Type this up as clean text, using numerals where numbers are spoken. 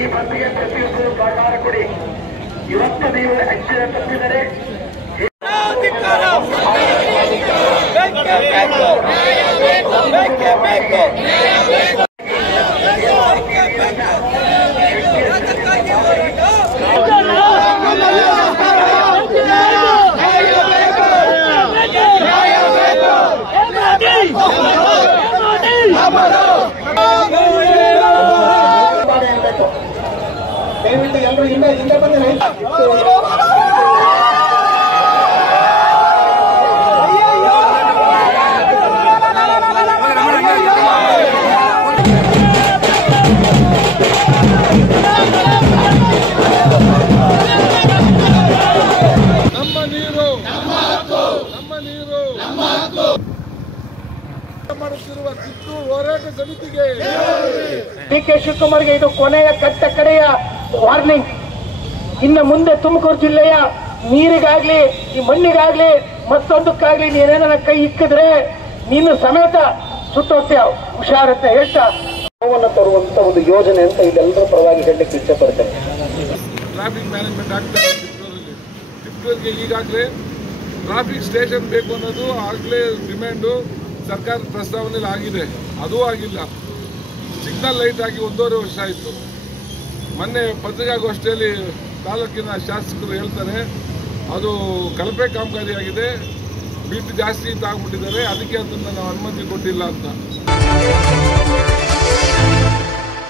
ಈ ಬಂದಿಗೆ ಪ್ರತಿಯೊಬ್ಬರು ಸಹಕಾರ ಕೊಡಿ. ಇವತ್ತು ನೀವು ಅಕ್ಷರ ತಪ್ಪಿದರೆ ದಯವಿಟ್ಟು ಎಲ್ಲರೂ ಹಿಂದೆ ಬಂದು ನಮ್ಮ ನೀರು ಮಾಡುತ್ತಿರುವ ಕಿತ್ತೂರು ಹೋರಾಟ ಸಮಿತಿಗೆ ಡಿ.ಕೆ. ಶಿವಕುಮಾರ್ಗೆ ಇದು ಕೊನೆಯ ಕಡೆಯ ವಾರ್ನಿಂಗ್. ಇನ್ನು ಮುಂದೆ ತುಮಕೂರು ಜಿಲ್ಲೆಯ ನೀರಿಗಾಗ್ಲಿ ಈ ಮಣ್ಣಿಗಾಗ್ಲಿ ಮತ್ತೊಂದಕ್ಕಾಗ್ಲಿ ನೀನೇನ ಕೈ ಇಕ್ಕಿದ್ರೆ ನೀನು ಸಮೇತ ಸುಟ್ಟೋಗ್ತೀಯ, ಹುಷಾರಂತ ಹೇಳ್ತಾ ನೋವನ್ನು ತರುವಂತ ಒಂದು ಯೋಜನೆ ಅಂತ ಇದೆಲ್ಲರ ಪರವಾಗಿ ಹೇಳಲಿಕ್ಕೆ ಇಚ್ಛೆ ಪಡ್ತೇನೆ. ಟ್ರಾಫಿಕ್ ಮ್ಯಾನೇಜ್ಮೆಂಟ್ ಆಗ್ತಾ ಇದೆ ಟಿಪ್ಪೂರಿಗೆ. ಈಗಾಗಲೇ ಟ್ರಾಫಿಕ್ ಸ್ಟೇಷನ್ ಬೇಕು ಅನ್ನೋದು ಆಗಲೇ ಡಿಮ್ಯಾಂಡು ಸರ್ಕಾರದ ಪ್ರಸ್ತಾವನೆಯಲ್ಲಿ ಆಗಿದೆ, ಅದೂ ಆಗಿಲ್ಲ. ಸಿಗ್ನಲ್ ಲೈಟ್ ಆಗಿ 1.5 ವರ್ಷ ಆಯಿತು. ಮೊನ್ನೆ ಪತ್ರಿಕಾಗೋಷ್ಠಿಯಲ್ಲಿ ತಾಲೂಕಿನ ಶಾಸಕರು ಹೇಳ್ತಾರೆ ಅದು ಕಳಪೆ ಕಾಮಗಾರಿಯಾಗಿದೆ, ಬಿಟ್ಟು ಜಾಸ್ತಿ ಅಂತ ಆಗ್ಬಿಟ್ಟಿದ್ದಾರೆ, ಅದಕ್ಕೆ ಅದನ್ನು ನಾವು ಅನುಮತಿ ಕೊಟ್ಟಿಲ್ಲ ಅಂತ.